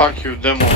Fuck you, demo.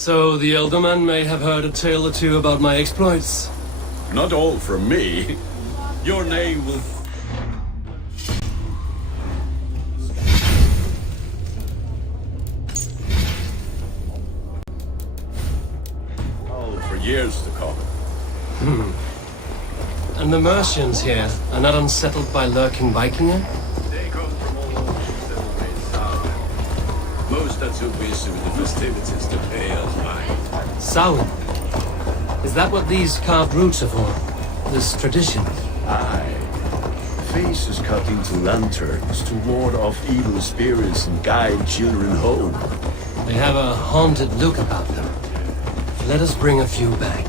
So the Elderman may have heard a tale or two about my exploits. Not all from me. Your name will... for years to come. And the Mercians here are not unsettled by lurking Vikinger? They come from all over the most are too busy with the festivities to pay us mind. Samhain? Is that what these carved roots are for? This tradition? Aye. Faces cut into lanterns to ward off evil spirits and guide children home. They have a haunted look about them. Let us bring a few back.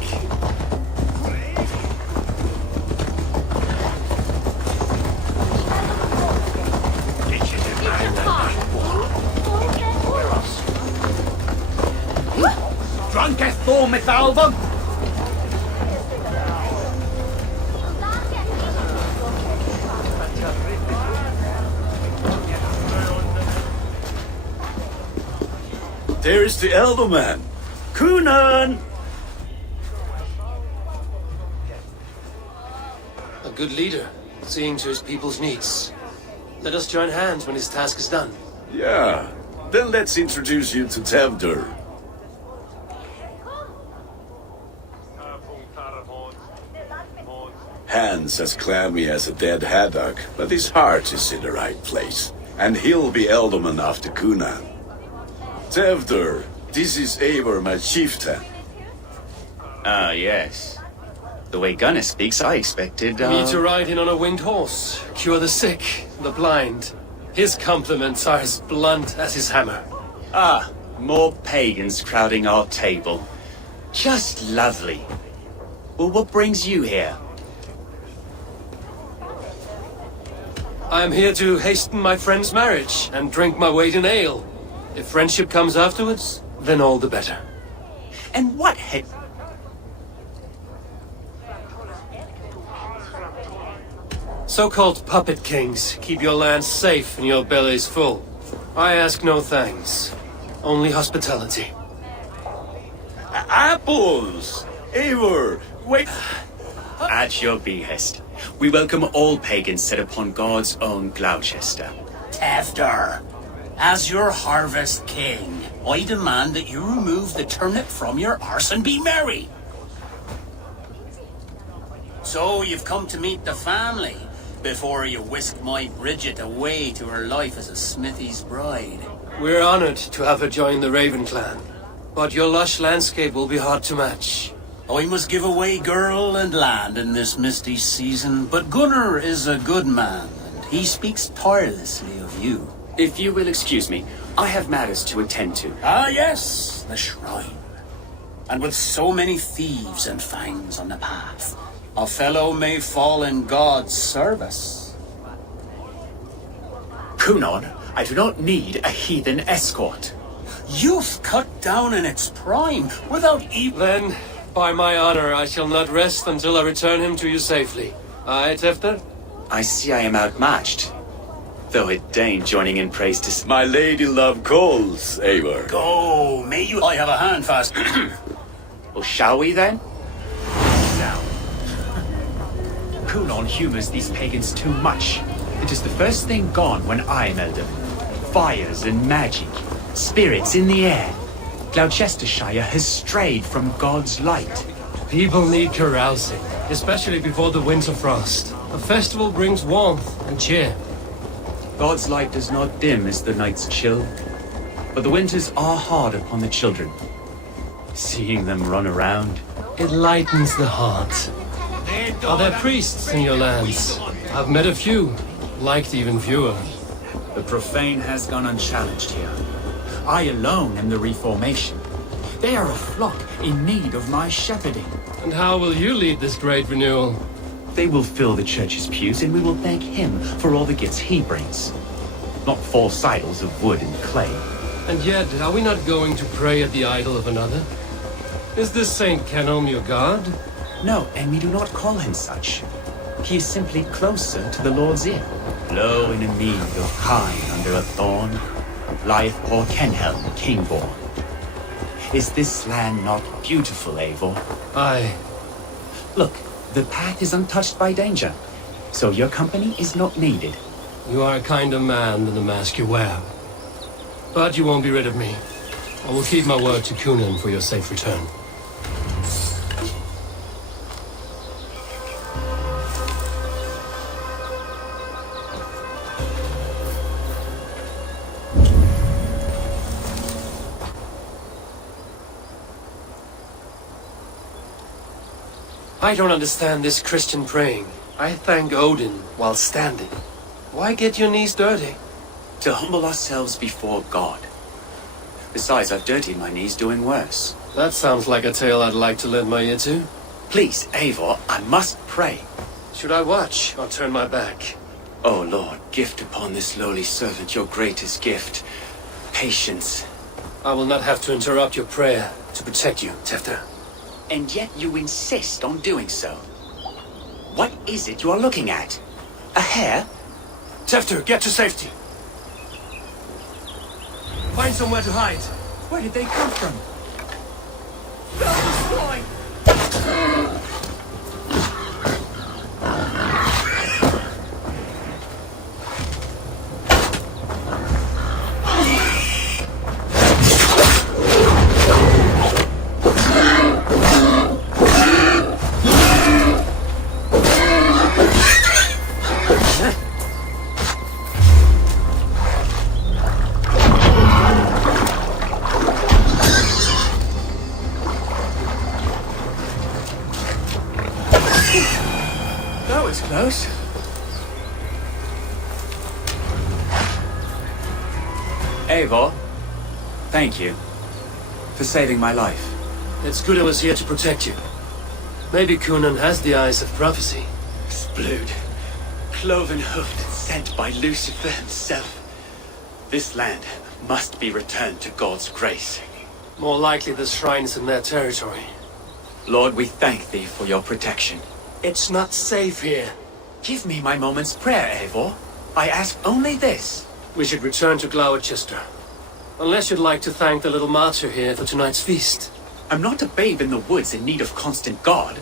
Drunkest form, Miss Album! There's the Elderman. Kunan! A good leader, seeing to his people's needs. Let us join hands when his task is done. Yeah. Then let's introduce you to Tevder. Hands as clammy as a dead haddock, but his heart is in the right place. And he'll be Elderman after Kunan. Tevder, this is Eivor, my chieftain. Ah, yes. The way Gunnar speaks, I expected, Me to ride in on a winged horse, cure the sick, the blind. His compliments are as blunt as his hammer. Ah, more pagans crowding our table. Just lovely. Well, what brings you here? I am here to hasten my friend's marriage and drink my weight in ale. If friendship comes afterwards, then all the better. And what had... So-called puppet kings keep your lands safe and your bellies full. I ask no thanks, only hospitality. Apples! Eivor, wait! At your behest. We welcome all pagans set upon God's own Gloucester. Tevder, as your harvest king, I demand that you remove the turnip from your arse and be merry. So you've come to meet the family before you whisk my Bridget away to her life as a smithy's bride. We're honored to have her join the Raven clan, but your lush landscape will be hard to match. I must give away girl and land in this misty season, but Gunnar is a good man, and he speaks tirelessly of you. If you will excuse me, I have matters to attend to. Ah, yes, the shrine. And with so many thieves and fangs on the path, a fellow may fall in God's service. Kunon, I do not need a heathen escort. Youth cut down in its prime, without even... Then, by my honor, I shall not rest until I return him to you safely. Aye, Tefter? I see I am outmatched. Though it deign joining in praise to... My lady love calls, Eivor. Go, may you... I have a hand fast. Well, shall we then? Now. Kunon humors these pagans too much. It is the first thing gone when I am elder. Fires and magic, spirits in the air. Gloucestershire has strayed from God's light. People need carousing, especially before the winter frost. A festival brings warmth and cheer. God's light does not dim as the nights chill, but the winters are hard upon the children. Seeing them run around, It lightens the heart. Are there priests in your lands? I've met a few, liked even fewer. the profane has gone unchallenged here. I alone am the reformation. They are a flock in need of my shepherding. And how will you lead this great renewal? They will fill the church's pews, and we will thank him for all the gifts he brings. Not false idols of wood and clay. And yet, are we not going to pray at the idol of another? Is this Saint Kenelm your god? No, and we do not call him such. He is simply closer to the Lord's ear. Low in a mead of kine under a thorn, lieth poor Kenhelm, king-born. Is this land not beautiful, Eivor? Aye. Look, the path is untouched by danger, so your company is not needed. You are a kinder man than the mask you wear. But you won't be rid of me. I will keep my word to Kunan for your safe return. I don't understand this Christian praying. I thank Odin while standing. Why get your knees dirty? To humble ourselves before God. Besides, I've dirtied my knees doing worse. That sounds like a tale I'd like to lend my ear to. Please, Eivor, I must pray. Should I watch or turn my back? O Lord, gift upon this lowly servant your greatest gift. Patience. I will not have to interrupt your prayer to protect you, Tefter. And yet you insist on doing so. What is it you are looking at? A hare? Tefter, get to safety. Find somewhere to hide. Where did they come from? That was close. Eivor, thank you for saving my life. It's good I was here to protect you. Maybe Kunan has the eyes of prophecy. Splood, cloven-hoofed, sent by Lucifer himself. This land must be returned to God's grace. More likely the shrine is in their territory. Lord, we thank thee for your protection. It's not safe here. Give me my moment's prayer, Eivor. I ask only this. We should return to Gloucester. Unless you'd like to thank the little martyr here for tonight's feast. I'm not a babe in the woods in need of constant guard.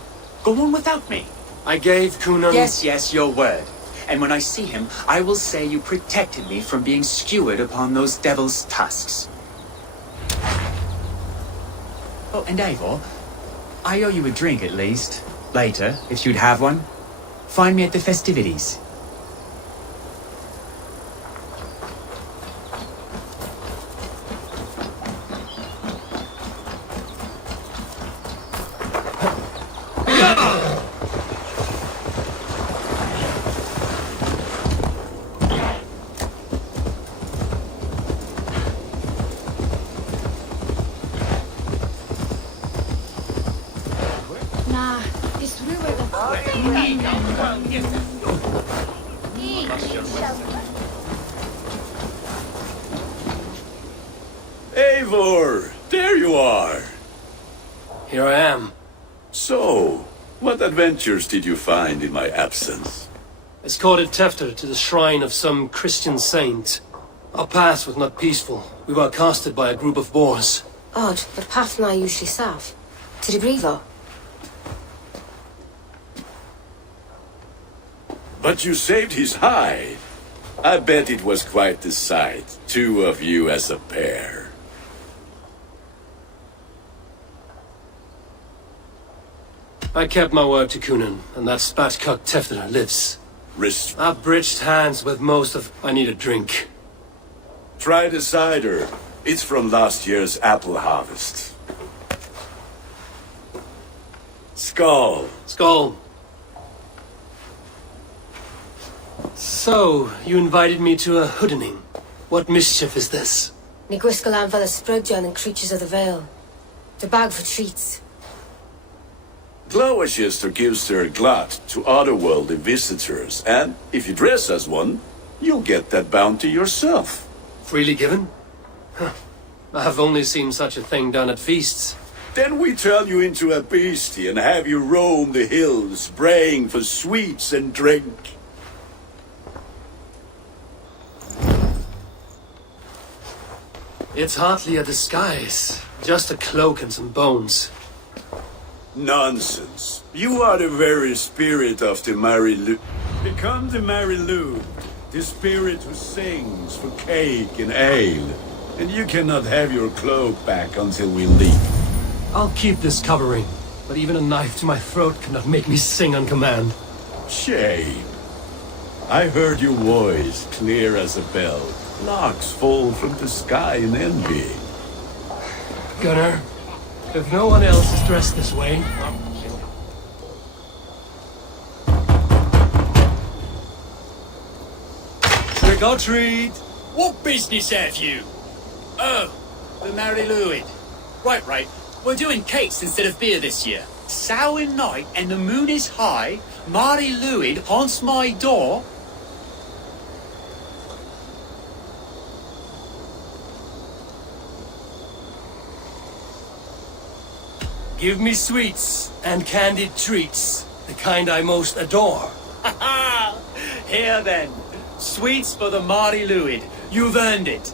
Go on without me. I gave Kunan... Yes, your word. And when I see him, I will say you protected me from being skewered upon those devil's tusks. Oh, and Eivor, I owe you a drink at least. Later, if you'd have one. Find me at the festivities. Nah, it's we were the Eivor, there you are. Here I am. So, what adventures did you find in my absence? Escorted Tefter to the shrine of some Christian saint. Our path was not peaceful. We were accosted by a group of boars. Odd, the path I usually serve. To the Brevo. But you saved his hide. I bet it was quite the sight, two of you as a pair. I kept my word to Kunan, and that spatcock Tefter lives. I bridged hands with most of... I need a drink. Try the cider. It's from last year's apple harvest. Skull. Skull. So, you invited me to a hoodening. What mischief is this? Ní gwisgo an fel y sprugdion and creatures of the Vale. The bag for treats. Gloucester gives their glut to otherworldly visitors, and if you dress as one, you'll get that bounty yourself. Freely given? Huh. I have only seen such a thing done at feasts. Then we turn you into a beastie and have you roam the hills, braying for sweets and drink. It's hardly a disguise. Just a cloak and some bones. Nonsense. You are the very spirit of the Marilu. Become the Marilu, the spirit who sings for cake and ale. And you cannot have your cloak back until we leave. I'll keep this covering, but even a knife to my throat cannot make me sing on command. Shame. I heard your voice clear as a bell. Locks fall from the sky in envy. Gunnar, if no one else is dressed this way... Trick or treat! What business have you? Oh, the Mary Louid. Right. We're doing cakes instead of beer this year. Sour night and the moon is high. Mary Louid haunts my door. Give me sweets and candied treats, the kind I most adore. Ha ha! Here then, sweets for the Mary Louid. You've earned it.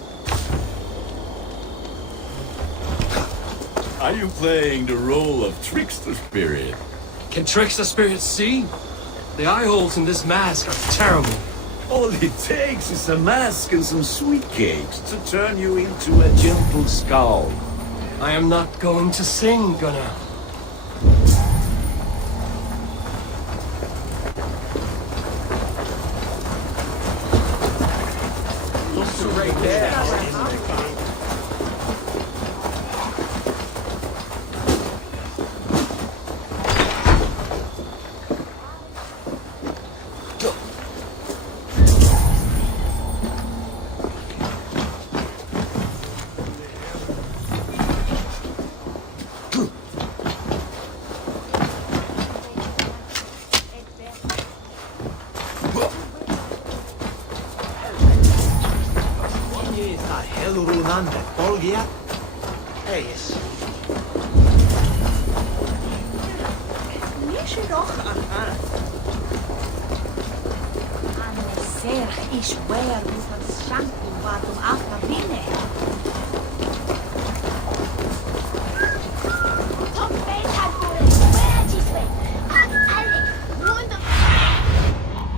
Are you playing the role of trickster spirit? Can trickster spirits see? The eye holes in this mask are terrible. All it takes is a mask and some sweet cakes to turn you into a gentle skull. I am not going to sing, Gunnar.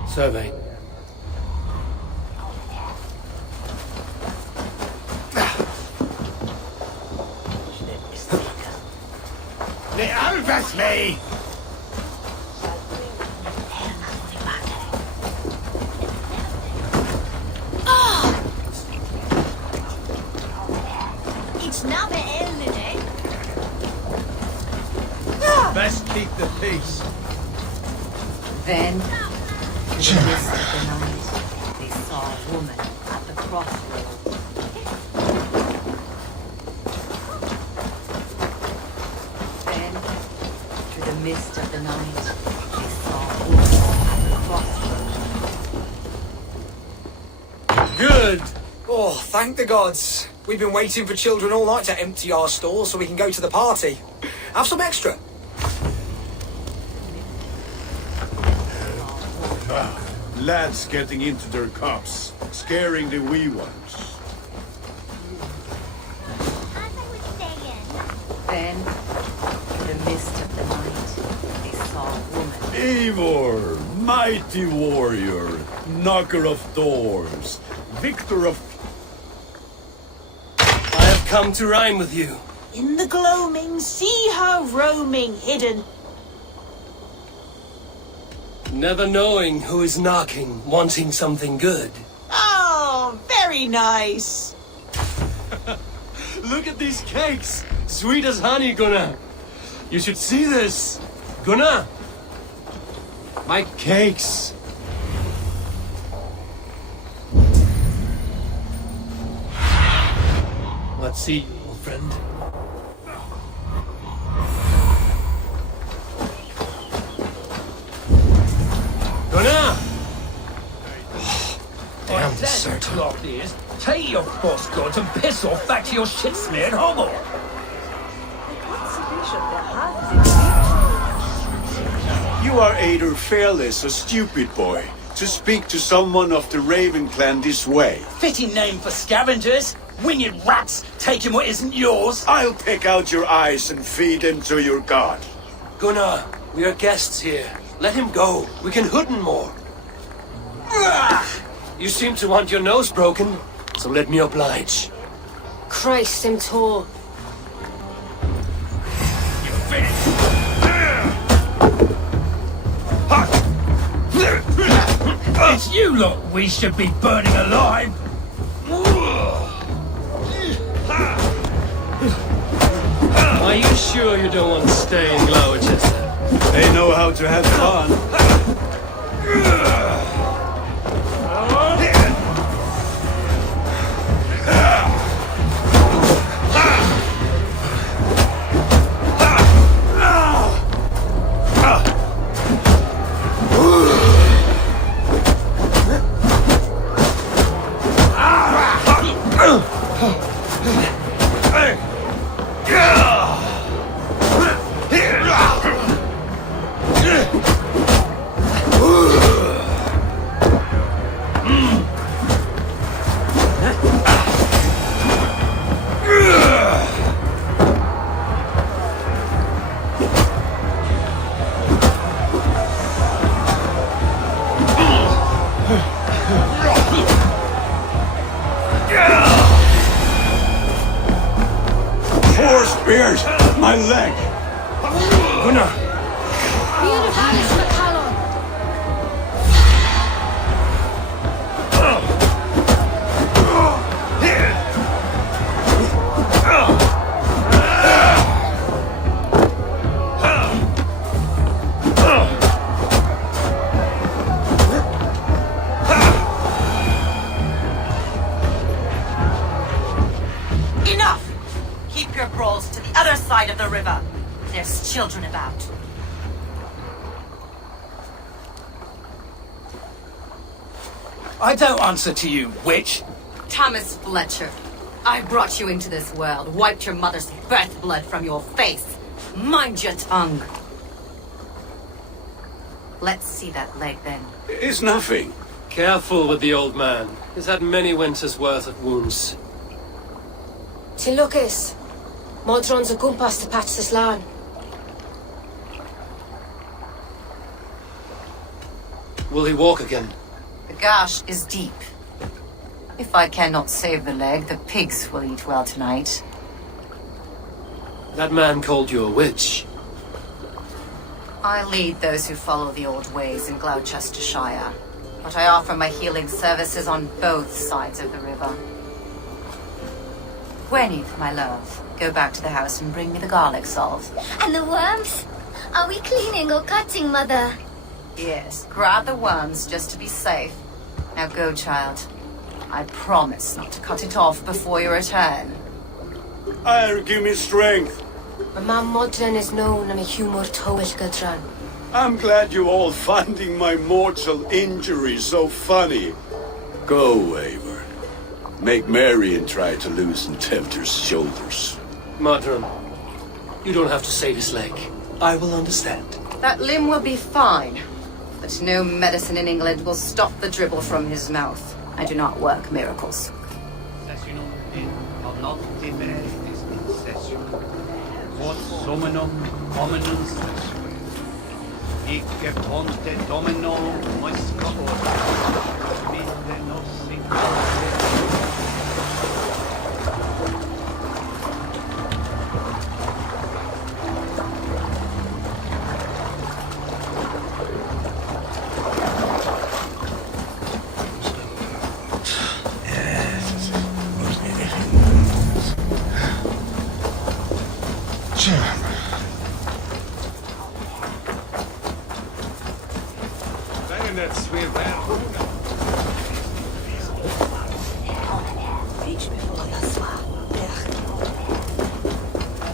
Survey. The Alves me! It's not the Ellen, eh? Best keep the peace. Then, in the mist of the night, they saw a woman at the crossroads. Then, through the mist of the night, they saw a woman at the crossroads. Good! Oh, thank the gods. We've been waiting for children all night to empty our stores so we can go to the party. Have some extra. Lads getting into their cups, scaring the wee ones. As I was saying, Then, through the mist of the night, they saw a woman. Eivor, mighty warrior, knocker of doors, victor of... I have come to rhyme with you. In the gloaming, see her roaming hidden. Never knowing who is knocking, wanting something good. Oh, very nice. Look at these cakes! Sweet as honey, Gunnar! You should see this! Gunnar! My cakes! Let's see, old friend. Gunnar! Damn deserter. Take your false gods and piss off back to your shit-smeared hovel. You are either fearless or stupid, boy, to speak to someone of the Raven clan this way. Fitting name for scavengers. Winged rats taking what isn't yours. I'll pick out your eyes and feed them to your god. Gunnar, we are guests here. Let him go. We can hood him more. You seem to want your nose broken, so let me oblige. Christ, him tall. It's you lot we should be burning alive. Are you sure you don't want to stay in Gloucester? They know how to have fun. Four spears! My leg! Gunnar! Enough! Keep your brawls to the other side of the river. There's children about. I don't answer to you, witch. Thomas Fletcher, I brought you into this world, wiped your mother's birth blood from your face. Mind your tongue. Let's see that leg then. It's nothing. Careful with the old man. He's had many winters' worth of wounds. Till Lucas. Modron's a gumpas to patch this land. Will he walk again? The gash is deep. If I cannot save the leg, the pigs will eat well tonight. That man called you a witch. I lead those who follow the old ways in Gloucestershire, but I offer my healing services on both sides of the river. Gwyneth, my love, go back to the house and bring me the garlic salt. And the worms? Are we cleaning or cutting, Mother? Yes, grab the worms just to be safe. Now go, child. I promise not to cut it off before you return. I'll give me strength. My mam Modron is known and a humor towel gadran. I'm glad you all finding my mortal injury so funny. Go, Eivor. Make merry and try to loosen Tevder's shoulders. Modron, you don't have to save his leg. I will understand. That limb will be fine, but no medicine in England will stop the dribble from his mouth. I do not work miracles.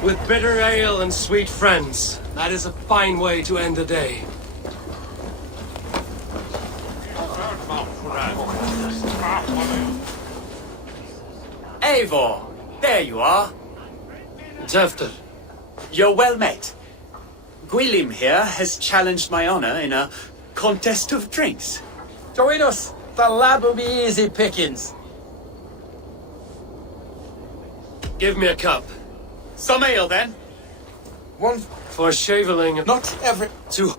With bitter ale and sweet friends, that is a fine way to end the day. Eivor, there you are. Tefter, You're well met. Gwilym here has challenged my honor in a contest of drinks. Join us. The lab will be easy pickings. Give me a cup. Some ale, then. One, For shaveling. not every... Two.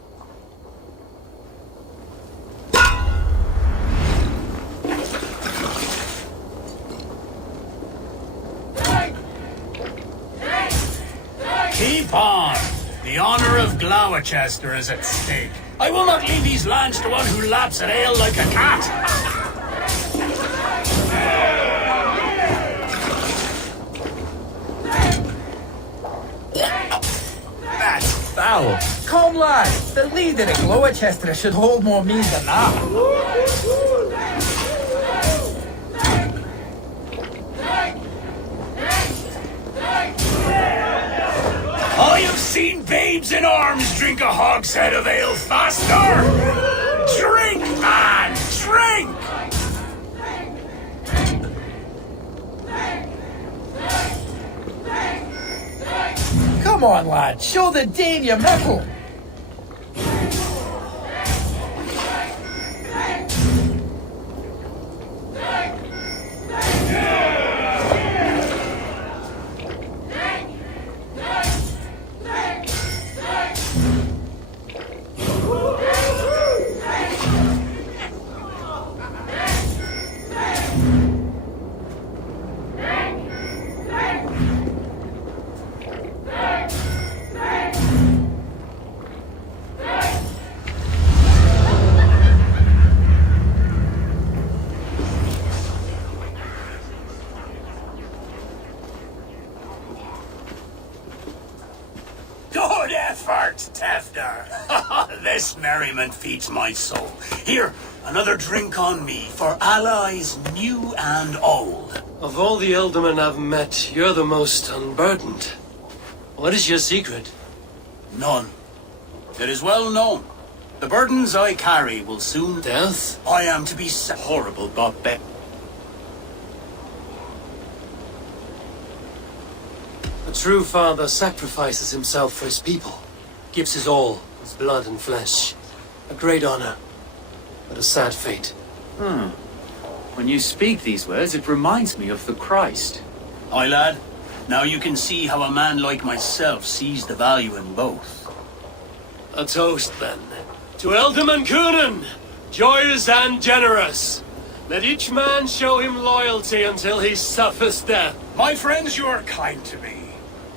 Keep on. The honor of Gloucester is at stake. I will not leave these lands to one who laps at ale like a cat. That's foul. Come, lad. The leader of Gloucester should hold more mead than that. I have seen babes in arms drink a hogshead of ale faster. Drink, man, drink! Come on, lad. Show the Dane your mettle. Good effort, Tefner. This merriment feeds my soul. Here, another drink on me for allies new and old. Of all the Ealdormen I've met, you're the most unburdened. What is your secret? None. It is well known. The burdens I carry will soon... Death? I am to be horrible, Bob Beck. A true father sacrifices himself for his people, gives his all, his blood and flesh. A great honor, but a sad fate. When you speak these words, it reminds me of the Christ. Aye, lad. Now you can see how a man like myself sees the value in both. A toast, then. To Ealdorman Coonan, joyous and generous. Let each man show him loyalty until he suffers death. My friends, you are kind to me.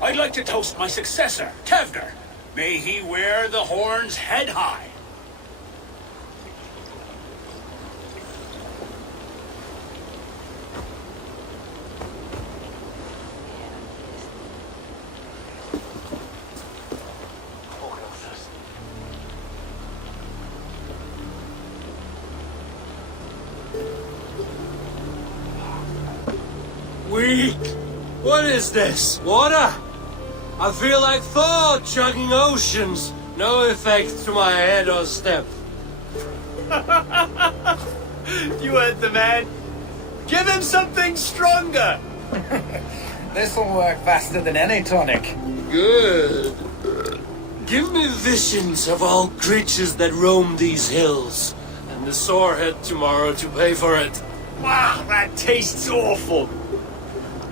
I'd like to toast my successor, Tevner. May he wear the horns head high. Weak! What is this? Water? I feel like Thor chugging oceans. No effect to my head or step. You heard the man. Give him something stronger. This'll work faster than any tonic. Good. Give me visions of all creatures that roam these hills, and the sorehead tomorrow to pay for it. Wow, that tastes awful.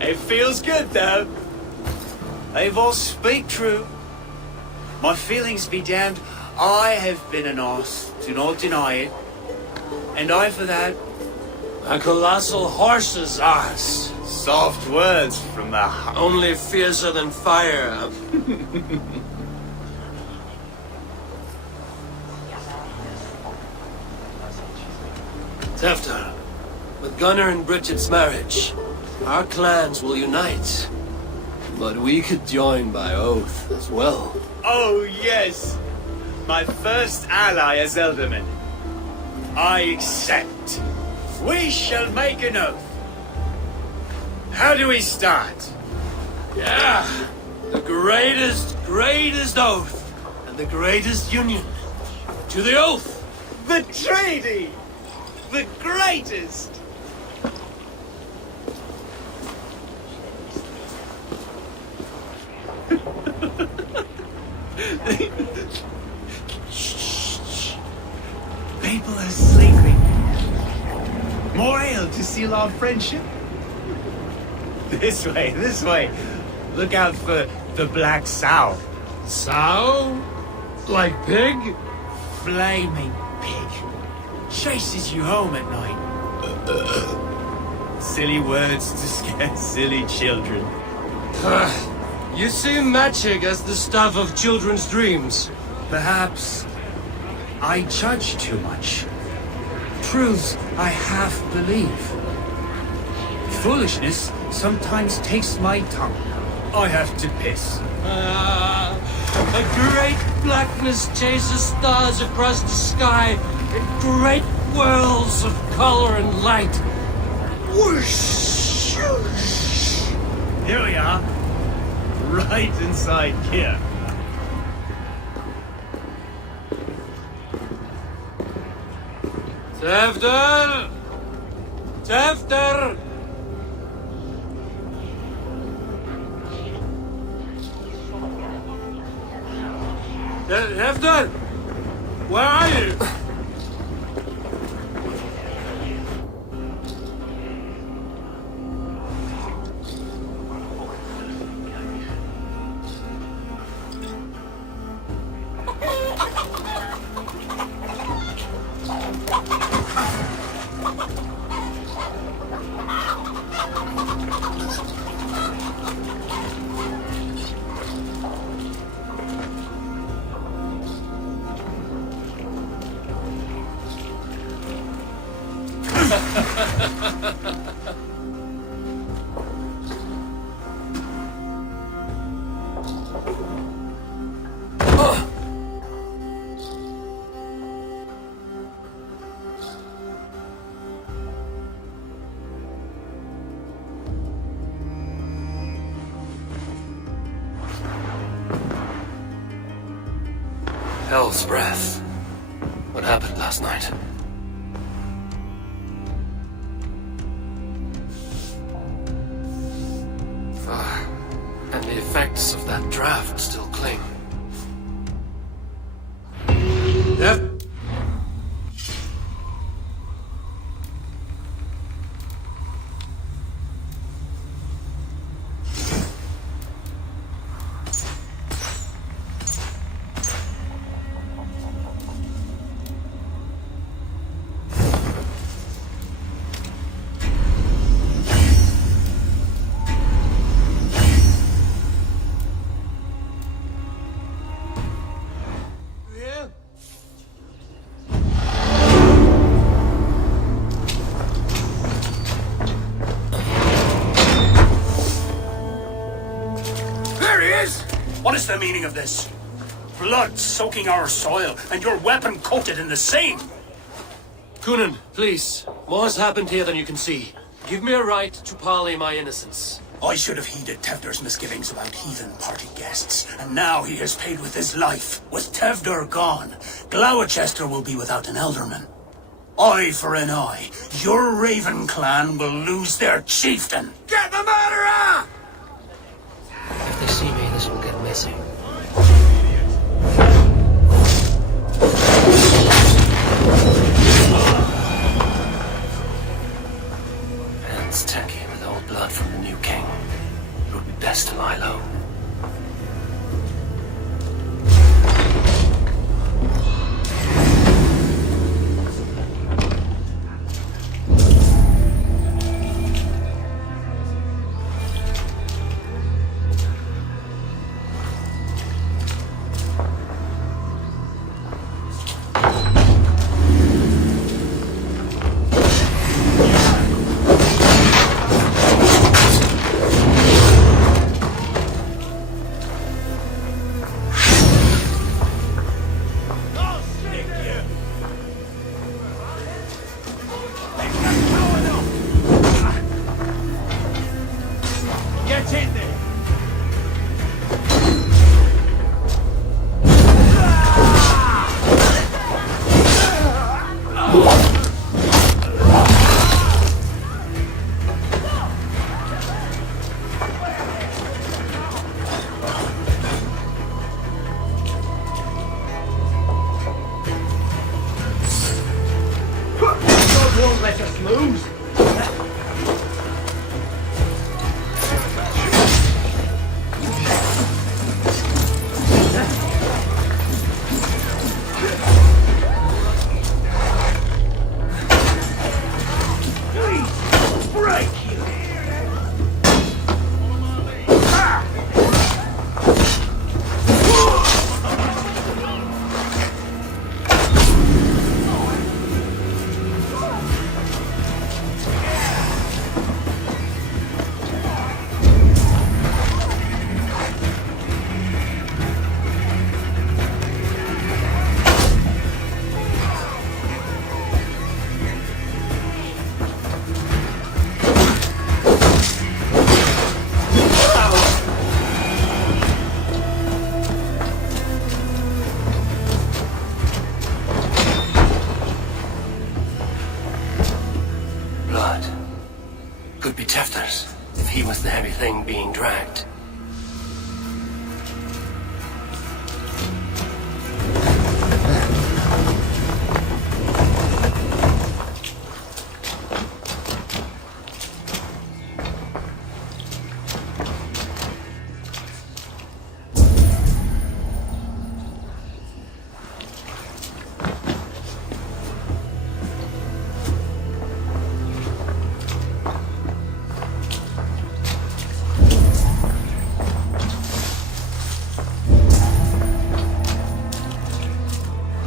It feels good, though. They all speak true. My feelings be damned. I have been an arse, do not deny it. And I for that. A colossal horse's arse. Soft words from the heart. Only fiercer than fire. Tefter, with Gunnar and Bridget's marriage, our clans will unite. But we could join by oath as well. Oh, yes. My first ally as Ealdorman. I accept. We shall make an oath. How do we start? Yeah, the greatest oath, and the greatest union. To the oath! The treaty! The greatest! People are sleeping. More ale to seal our friendship? This way, this way. Look out for the black sow. Sow? Like pig? Flaming pig. Chases you home at night. Silly words to scare silly children. You see magic as the stuff of children's dreams. Perhaps I judge too much. Truths I half believe. Foolishness sometimes tastes my tongue. I have to piss. A great blackness chases stars across the sky in great whirls of color and light. Whoosh! Here we are. Right inside here. Tevder! Tevder! Tevder! Where are you? Hell's breath. What happened last night? And the effects of that draft still cling. Yep. What is the meaning of this? Blood soaking our soil, and your weapon coated in the same! Coonan, please. More has happened here than you can see. Give me a right to parley my innocence. I should have heeded Tevder's misgivings about heathen party guests, and now he has paid with his life. With Tevder gone, Gloucester will be without an elderman. Eye for an eye. Your Raven clan will lose their chieftain. Get the murderer! If they see me, this will get messy. Hands tacky with old blood from the new king. It would be best to lie low. could be Tefter's, if he was the heavy thing being dragged.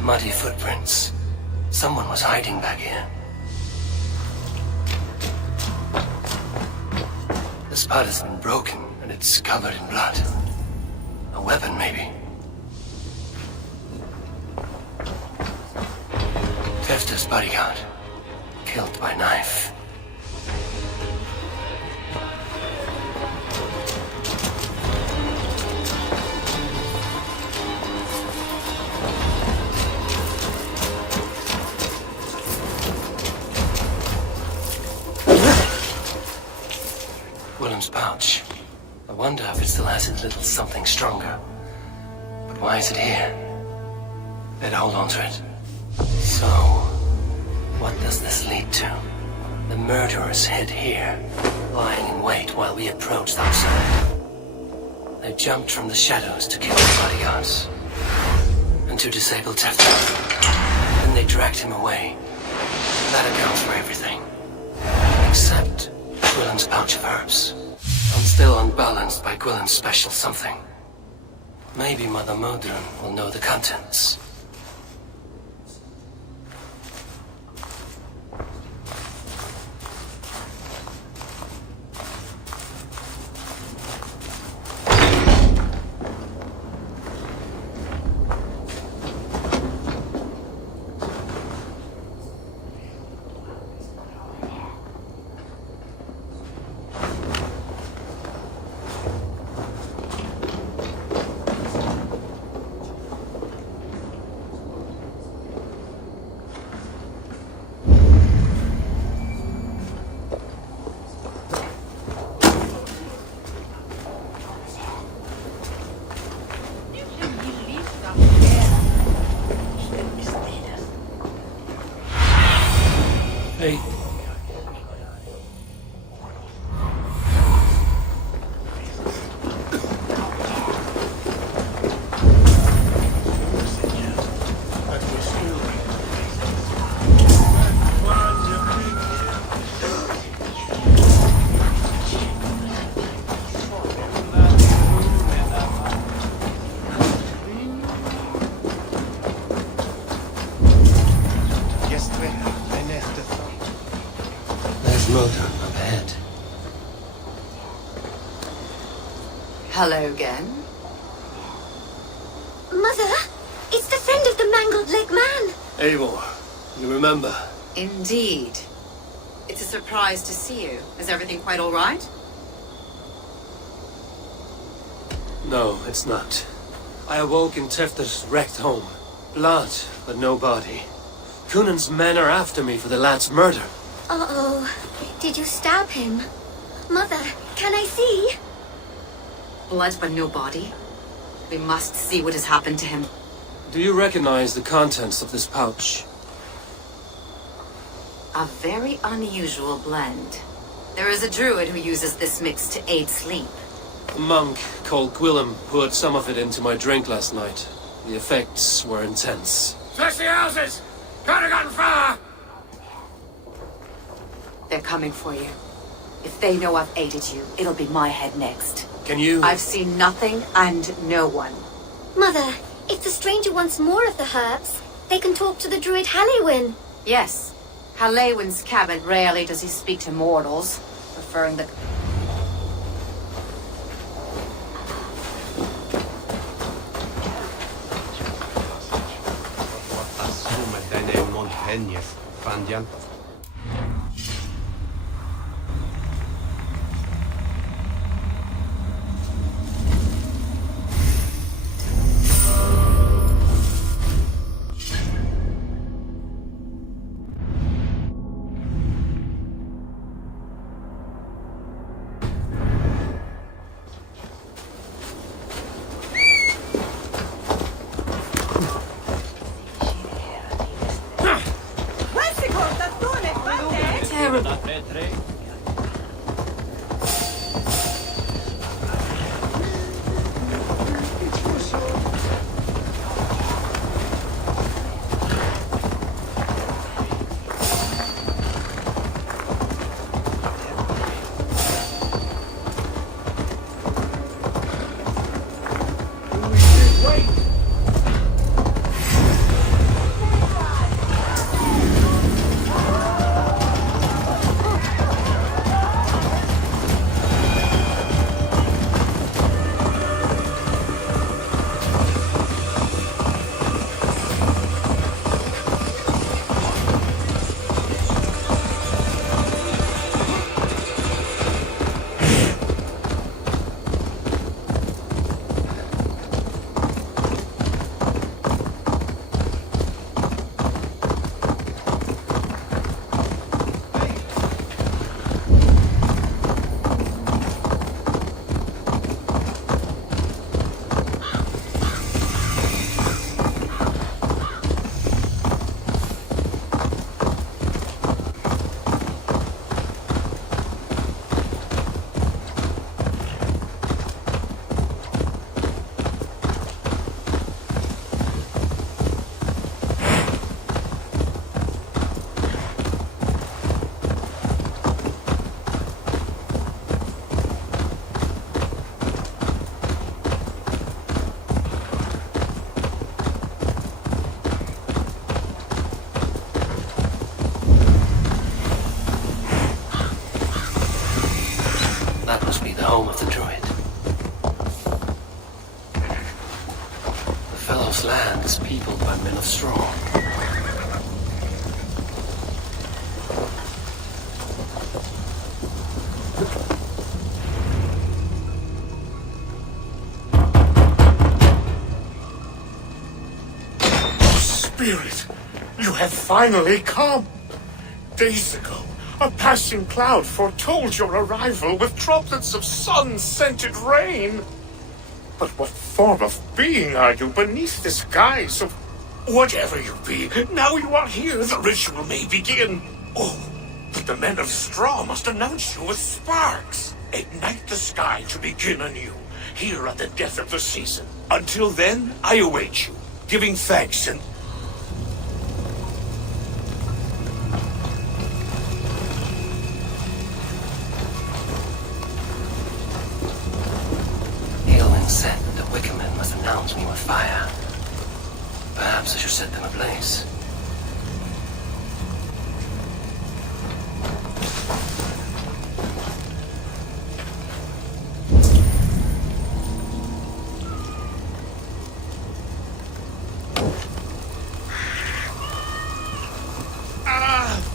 Muddy footprints. Someone was hiding back here. The spot has been broken, and it's covered in blood. A weapon, maybe. Tefter's bodyguard. Killed by knife. Willem's pouch. I wonder if it still has its little something stronger. But why is it here? Better hold on to it. So, what does this lead to? The murderers hid here, lying in wait while we approached outside. They jumped from the shadows to kill the bodyguards. And to disable Tefter. Then they dragged him away. That accounts for everything. Except Gwilym's pouch of herbs. I'm still unbalanced by Gwilym's special something. Maybe Mother Modron will know the contents. Hey. Modron up ahead. Hello again. Mother, it's the friend of the mangled leg man. Eivor, you remember? Indeed. It's a surprise to see you. Is everything quite all right? No, it's not. I awoke in Tefter's wrecked home. Blood, but no body. Cunan's men are after me for the lad's murder. Uh-oh. Did you stab him? Mother, can I see? Blood but no body. We must see what has happened to him. Do you recognize the contents of this pouch? A very unusual blend. There is a druid who uses this mix to aid sleep. A monk called Gwilym poured some of it into my drink last night. The effects were intense. Search the houses! Could have gotten far! They're coming for you. If they know I've aided you, it'll be my head next. Can you... I've seen nothing and no one. Mother, if the stranger wants more of the herbs, they can talk to the druid Halewyn. Yes. Halewyn's cabin rarely does he speak to mortals, preferring the... That must be the home of the druid. The fellow's land is peopled by men of straw. Spirit, you have finally come. Days ago, a passing cloud foretold your arrival with droplets of sun-scented rain. But what form of being are you beneath this guise of... Whatever you be, now you are here, the ritual may begin. Oh, but the men of straw must announce you with sparks. Ignite the sky to begin anew, here at the death of the season. Until then, I await you, giving thanks and... Said that the wicker men must announce me with fire. Perhaps I should set them ablaze.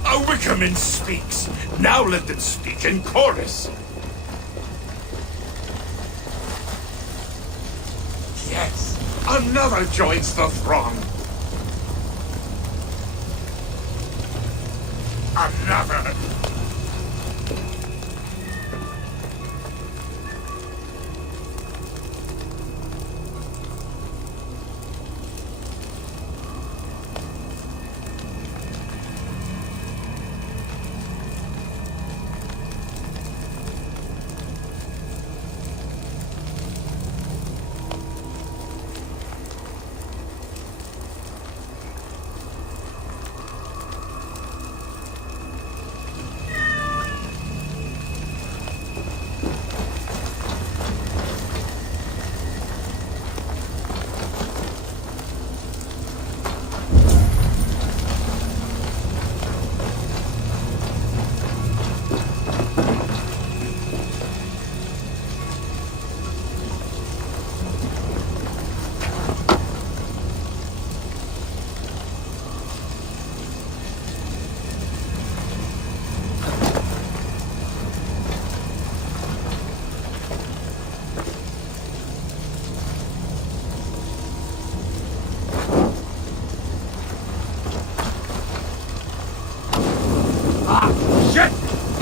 A wickerman speaks. Now let them speak in chorus. Yes, another joins the throng. Another.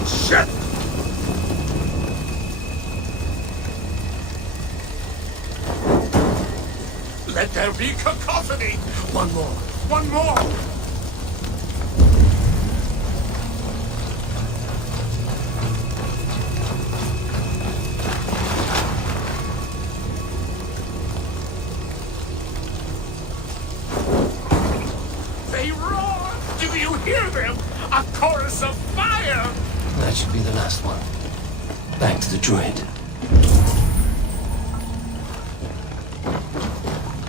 Shit! Let there be cacophony! One more! One more! hear them! A chorus of fire! That should be the last one. Back to the druid.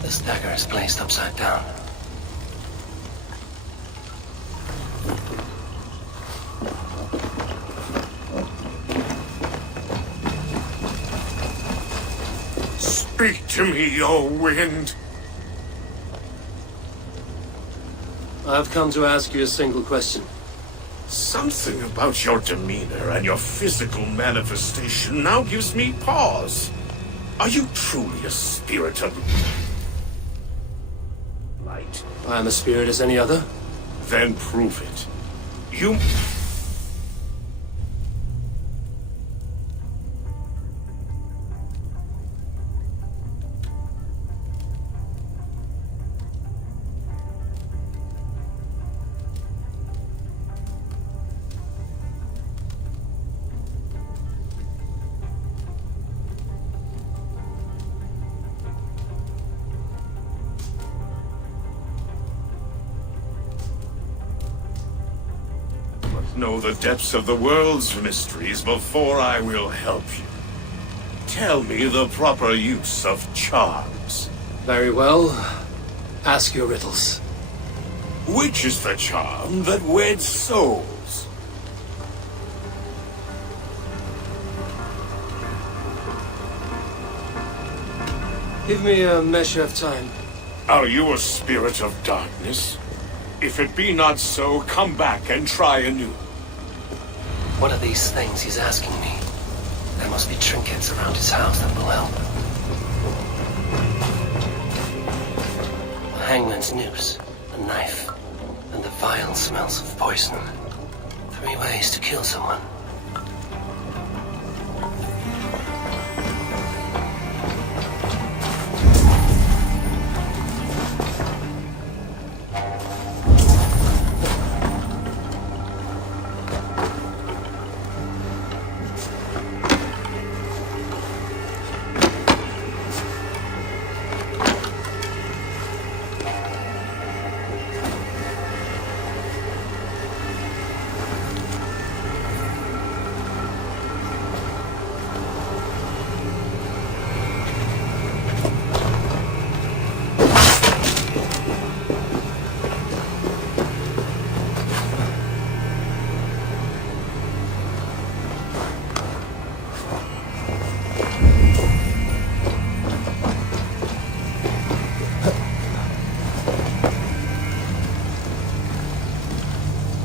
This dagger is placed upside down. Speak to me, O wind! I've come to ask you a single question. Something about your demeanor and your physical manifestation now gives me pause. Are you truly a spirit of light? I am a spirit as any other. Then prove it. You... know the depths of the world's mysteries before I will help you. Tell me the proper use of charms. Very well. Ask your riddles. Which is the charm that weds souls? Give me a measure of time. Are you a spirit of darkness? If it be not so, come back and try anew. What are these things he's asking me? There must be trinkets around his house that will help. A hangman's noose, a knife, and the vile smells of poison. 3 ways to kill someone.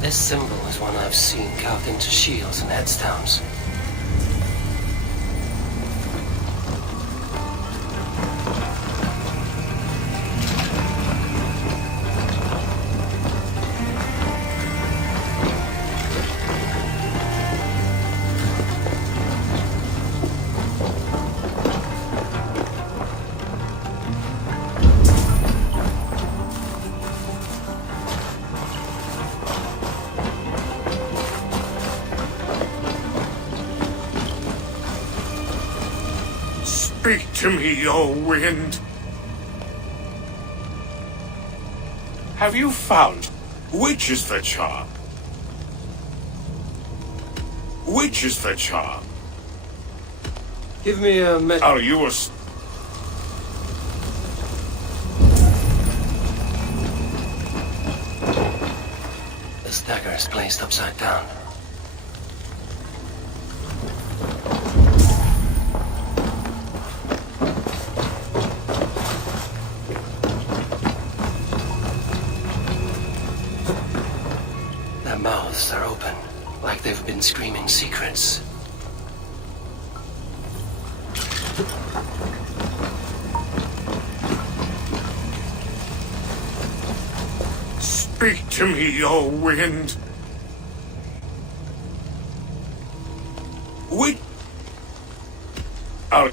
This symbol is one I've seen carved into shields and headstones. Speak to me, O wind. Have you found which is the charm? Which is the charm? Give me a measure. Are you a... This dagger is placed upside down. Their mouths are open, like they've been screaming secrets. Speak to me, O wind. Which... Are...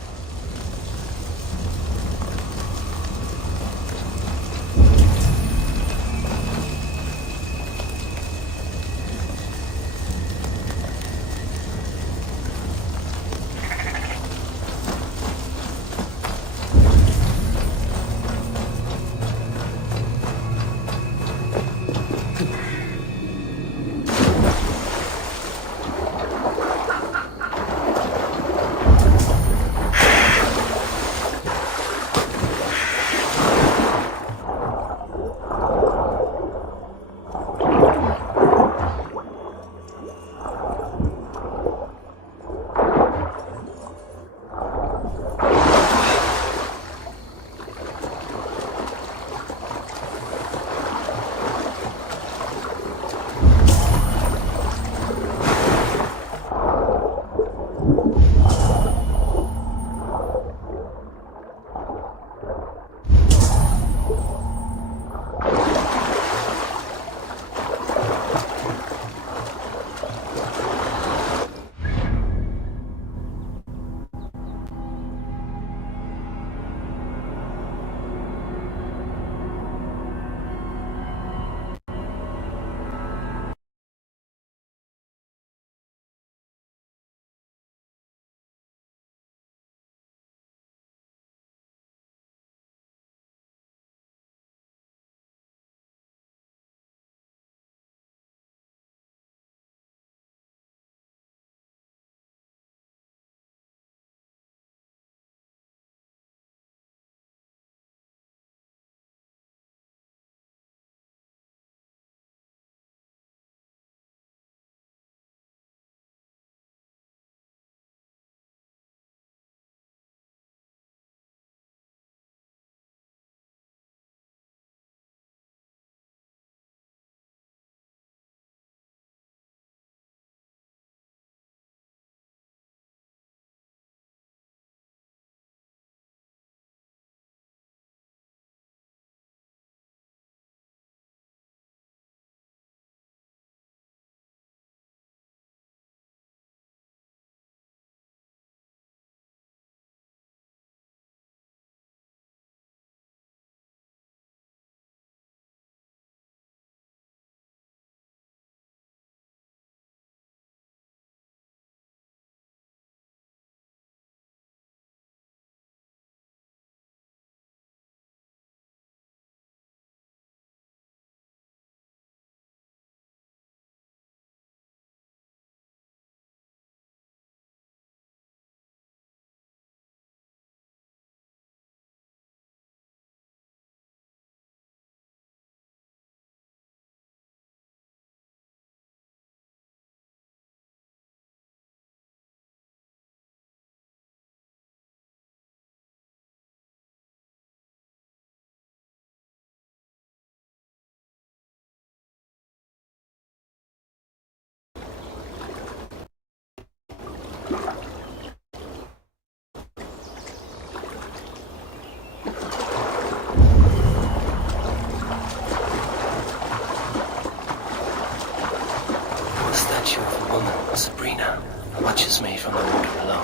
statue of a woman, Sabrina, watches me from the water below.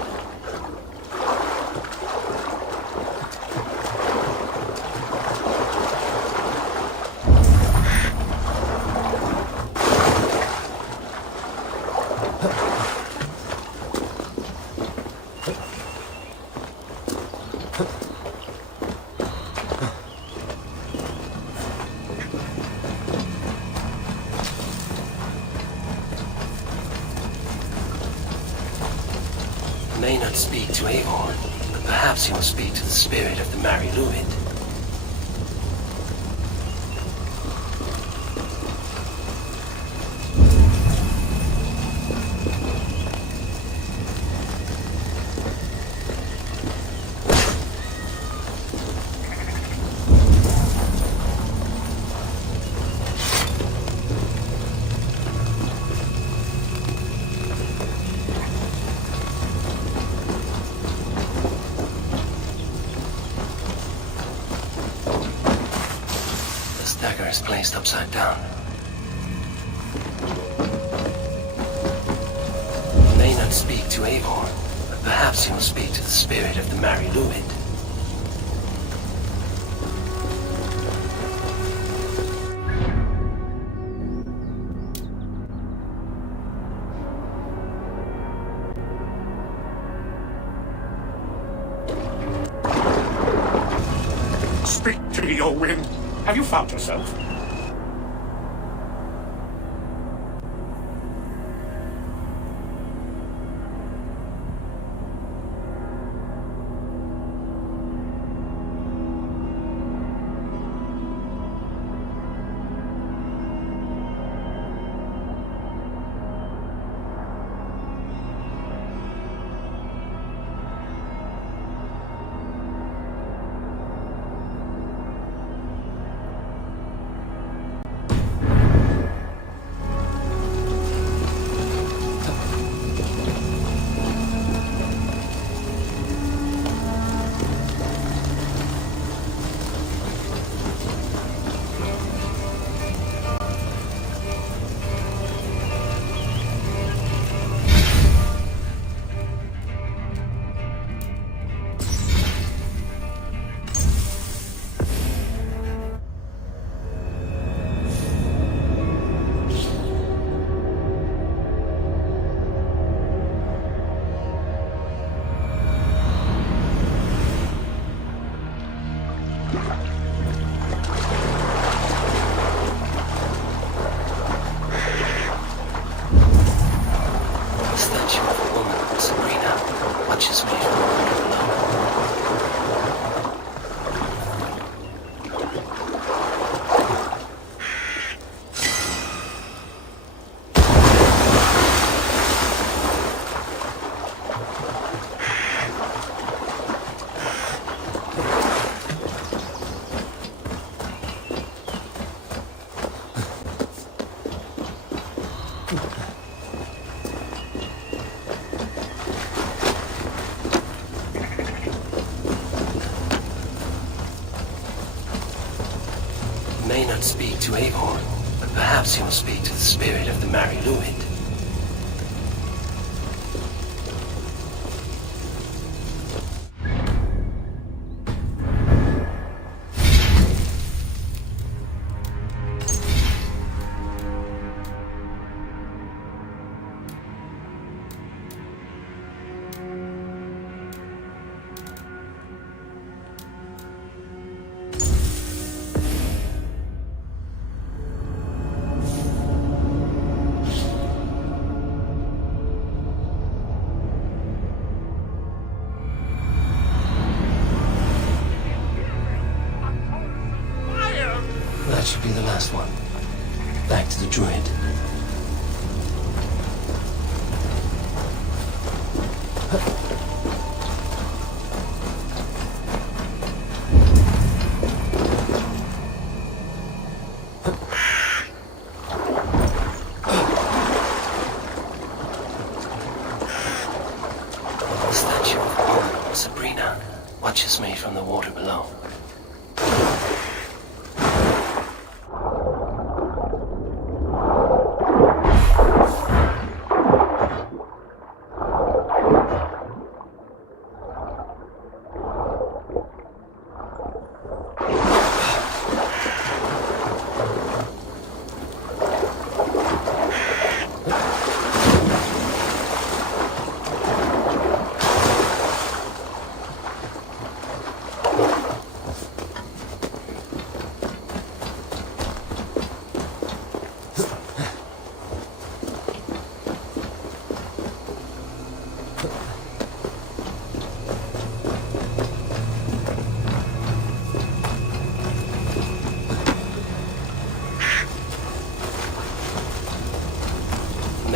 May not speak to Avon, but perhaps he will speak to the spirit of the Mary Luid. The dagger is placed upside down. He may not speak to Avon, but perhaps he will speak to the spirit of the Mary Luid. Speak to me, Owen. Have you found yourself? The statue of a woman, Sabrina, watches me from the water below. He may not speak to Avon, but perhaps he will speak to the spirit of the Mary Luid.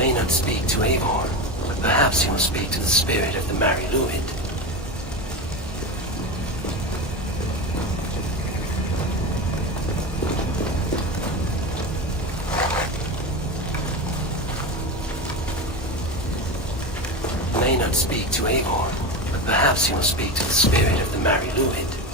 may not speak to Eivor, but perhaps he will speak to the spirit of the Mariluid. May not speak to Eivor, but perhaps he will speak to the spirit of the Mariluid.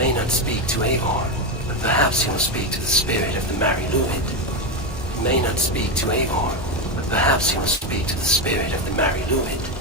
May not speak to Eivor, but perhaps he will speak to the spirit of the Mariluid. May not speak to Eivor, but perhaps he will speak to the spirit of the Mariluid.